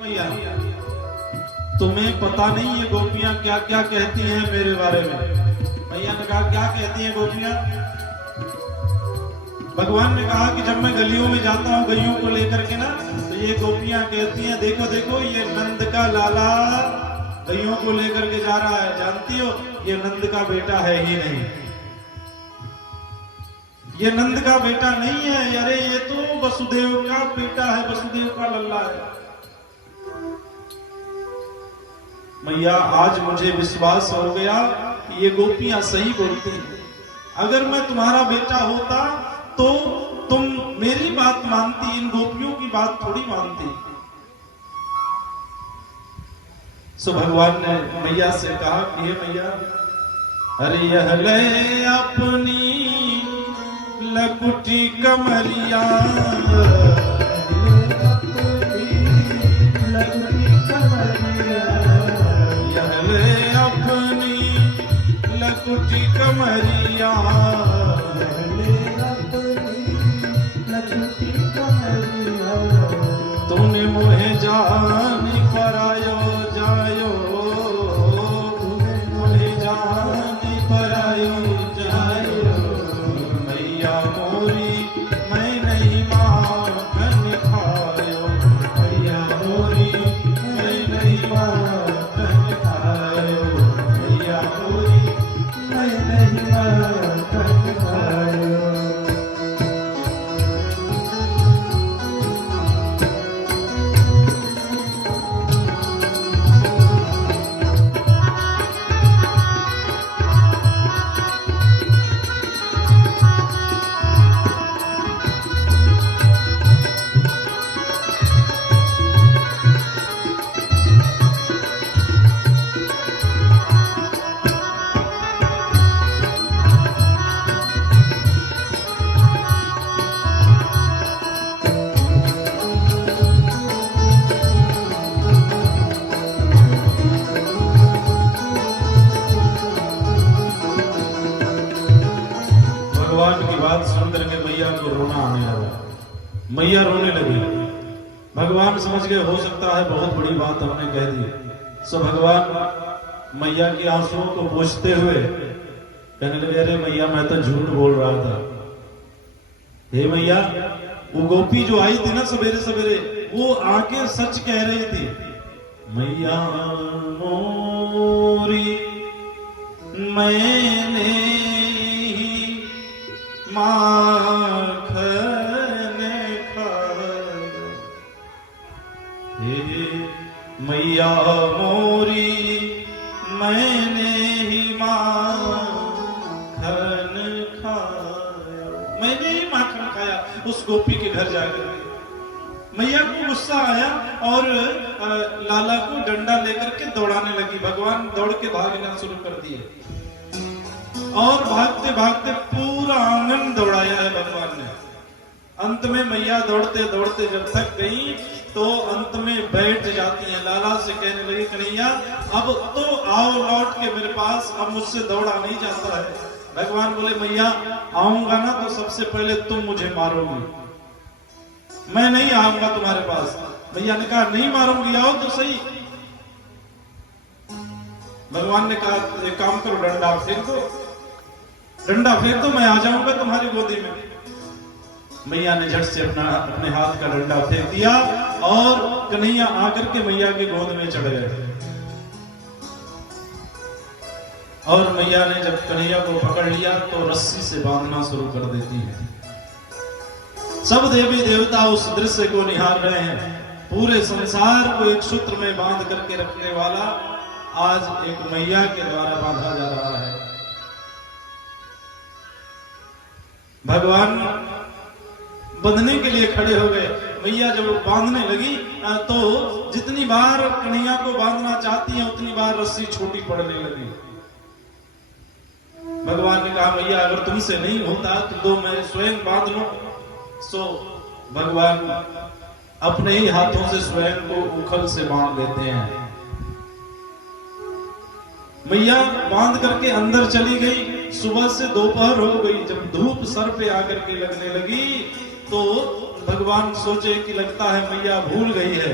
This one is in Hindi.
मैया तुम्हें पता नहीं ये गोपियां क्या क्या कहती हैं मेरे बारे में। मैया ने कहा क्या कहती हैं गोपियां? भगवान ने कहा कि जब मैं गलियों में जाता हूँ गैयों को लेकर के ना, तो ये गोपियां कहती हैं देखो देखो ये नंद का लाला गैयों को लेकर के जा रहा है, जानती हो ये नंद का बेटा है ही नहीं, ये नंद का बेटा नहीं है, अरे ये तो वसुदेव का बेटा है, वसुदेव का लल्ला है। मैया आज मुझे विश्वास हो गया कि ये गोपियां सही बोलती हैं। अगर मैं तुम्हारा बेटा होता तो तुम मेरी बात मानती, इन गोपियों की बात थोड़ी मानती। सो भगवान ने मैया से कहा कि हे मैया, अरे यह ले अपनी लकुटी कमरिया, यह ले अपनी लकुटी कमरिया, तूने मुझे जान परायो जायो, मुझे जान परायो जायो, मैया मोरी मैं नहीं माखन खायो, मैया मोरी मैं नहीं माखन खायो, मैया मोरी मैं नहीं माखन खायो। भगवान की बात सुनकर के मैया को रोना आने लगा। मैया रोने लगी। भगवान समझ गए हो सकता है बहुत बड़ी बात हमने कह दी। सो भगवान मैया की आंसुओं को पोंछते हुए कहने लगे, अरे मैया मैं तो झूठ बोल रहा था। हे मैया, वो गोपी जो आई थी ना सवेरे सवेरे, वो आके सच कह रही थी। मैया मोरी मैंने माखन खायो, हे मैया मोरी मैंने ही माखन खाया, मैंने ही माखन खाया। उस गोपी के घर जाकर मैया को गुस्सा आया और लाला को डंडा लेकर के दौड़ाने लगी। भगवान दौड़ के भागना शुरू कर दिए और भागते भागते पूरा आंगन दौड़ाया है भगवान ने। अंत में मैया दौड़ते दौड़ते जब थक गई तो अंत में बैठ जाती है। लाला से कहने लगी, कन्हैया अब तो आओ लौट के मेरे पास, अब मुझसे दौड़ा नहीं जाता है। भगवान बोले, मैया आऊंगा ना तो सबसे पहले तुम मुझे मारोगी, मैं नहीं आऊंगा तुम्हारे पास। मैया ने कहा नहीं मारूंगी, आओ तो सही। भगवान ने कहा एक काम करो, डंडा फेंक दो, डंडा फेंक दो, मैं आ जाऊंगा तुम्हारी गोदी में। मैया ने झट से अपने हाथ का डंडा फेंक दिया और कन्हैया आकर के मैया के गोद में चढ़ गए। और मैया ने जब कन्हैया को पकड़ लिया तो रस्सी से बांधना शुरू कर देती है। सब देवी देवता उस दृश्य को निहार रहे हैं। पूरे संसार को एक सूत्र में बांध करके रखने वाला आज एक मैया के द्वारा बांधा जा रहा है। भगवान बंधने के लिए खड़े हो गए। मैया जब बांधने लगी तो जितनी बार कन्हैया को बांधना चाहती है उतनी बार रस्सी छोटी पड़ने लगी। भगवान ने कहा, मैया अगर तुमसे नहीं होता तो दो मैं स्वयं बांध लूं। सो भगवान अपने ही हाथों से स्वयं को उखल से बांध देते हैं। मैया बांध करके अंदर चली गई। सुबह से दोपहर हो गई। जब धूप सर पे आकर के लगने लगी तो भगवान सोचे कि लगता है मैया भूल गई है।